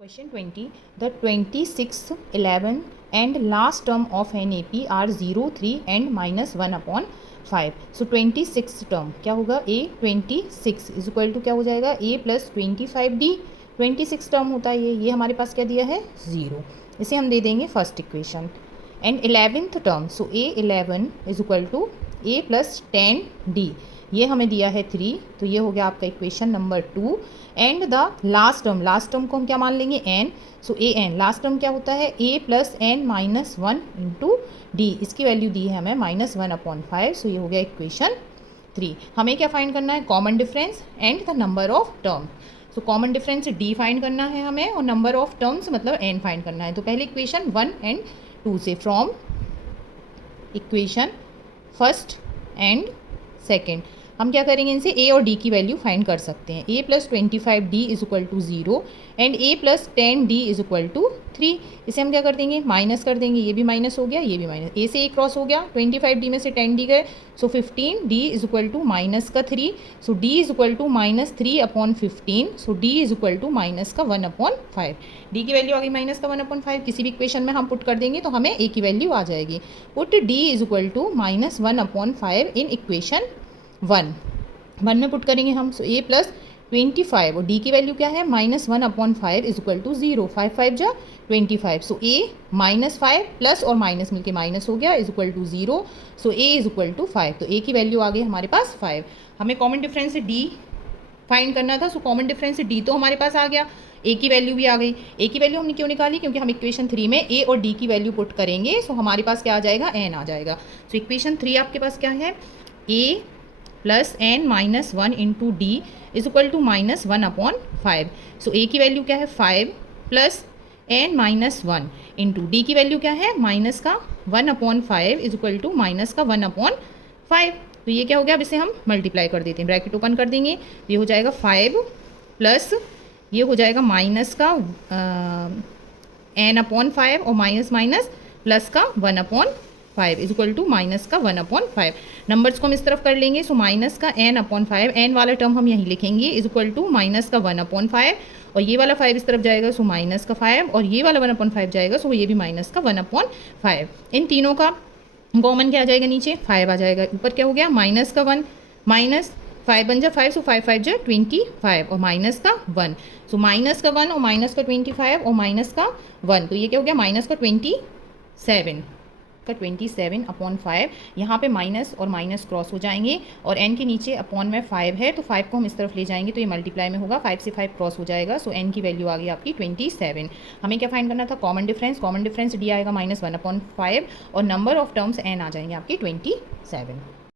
Question 20. The 26th, 11th and last term of an AP are 0, 3 and -1 upon 5. So 26th term क्या होगा, A 26 is equal to क्या हो जाएगा, A plus 25D. 26 term होता है ये हमारे पास क्या दिया है, 0. इसे हम दे देंगे first equation. And 11th term, so A 11 is equal to A plus 10D. ये हमें दिया है 3, तो ये हो गया आपका equation number 2. And the last term को हम क्या मान लेंगे, n. So A N last term क्या होता है, a plus N minus 1 into D. इसकी वैल्यू दी है हमें -1/5. सो ये हो गया इक्वेशन 3. हमें क्या फाइंड करना है, common difference and the number of term. So common difference d find करना है हमें और नंबर ऑफ टर्म्स मतलब n फाइंड करना है. तो पहले इक्वेशन 1 एंड 2 से, from equation first and second हम क्या करेंगे, इनसे a और d की वैल्यू फाइंड कर सकते हैं. a plus 25d is equal to 0 and a plus 10d is equal to 3. इसे हम क्या कर देंगे, माइनस कर देंगे. ये भी माइनस हो गया, ये भी माइनस, a से a क्रॉस हो गया, 25d में से 10d गए, so 15d is equal to minus का 3. So d is equal to -3/15. So d is equal to minus का 1/5. d की वैल्यू आ गई माइनस का 1/5. किसी भी इक्वेशन में हम पुट कर देंगे तो हमें a की वैल्यू आ जाएगी. Put d is equal to -1/5 in equation 1 में पुट करेंगे हम. सो a प्लस 25 और d की वैल्यू क्या है, -1/5 इज इक्वल टू 0. 5 5 जा 25. सो a -5 प्लस और माइनस मिलके माइनस हो गया, is equal to 0. So a is equal to 5. तो a की वैल्यू आ गई हमारे पास 5. हमें कॉमन डिफरेंस से d फाइंड करना था. सो कॉमन डिफरेंस से d तो हमारे पास आ गया, a की वैल्यू भी आ गई. a की वैल्यू हमने क्यों निकाली, क्योंकि हम इक्वेशन 3 में a और d की वैल्यू पुट करेंगे. सो हमारे पास क्या आ जाएगा, n आ जाएगा. सो इक्वेशन 3 आपके पास क्या है, a plus N minus 1 into d is equal to -1/5. So a की वैल्यू क्या है 5 plus N minus 1 into d की वैल्यू क्या है, माइनस का 1/5 इज इक्वल टू माइनस का 1/5. तो ये क्या हो गया, अब इसे हम मल्टीप्लाई कर देते हैं, ब्रैकेट ओपन कर देंगे. ये हो जाएगा 5 प्लस ये हो जाएगा माइनस का n/5 और माइनस माइनस प्लस का 1/5 इज इक्वल टू माइनस का 1/5. नंबर्स को हम इस तरफ कर लेंगे. सो माइनस का n/5, n वाला टर्म हम यहीं लिखेंगे, इज इक्वल टू माइनस का 1/5 और ये वाला 5 इस तरफ जाएगा, सो माइनस का 5 और ये वाला 1/5 जाएगा, सो ये भी माइनस का 1/5. इन तीनों का कॉमन क्या आ जाएगा, नीचे 5 आ जाएगा, ऊपर क्या हो गया माइनस का 1, माइनस 5 बन जा 5, सो 5 5 जा 25 और माइनस का 1. सो माइनस का 1 और माइनस का 25 और माइनस का 1, तो ये क्या हो गया माइनस का 27/5. यहाँ पे माइनस और माइनस क्रॉस हो जाएंगे और n के नीचे अपॉन में 5 है, तो 5 को हम इस तरफ ले जाएंगे तो ये मल्टीप्लाई में होगा, 5 से 5 क्रॉस हो जाएगा. सो n की वैल्यू आ गई आपकी 27. हमें क्या फाइंड करना था, कॉमन डिफरेंस d आएगा -1/5 और नंबर ऑफ टर्म्स n आ जाएंगे आपकी 27.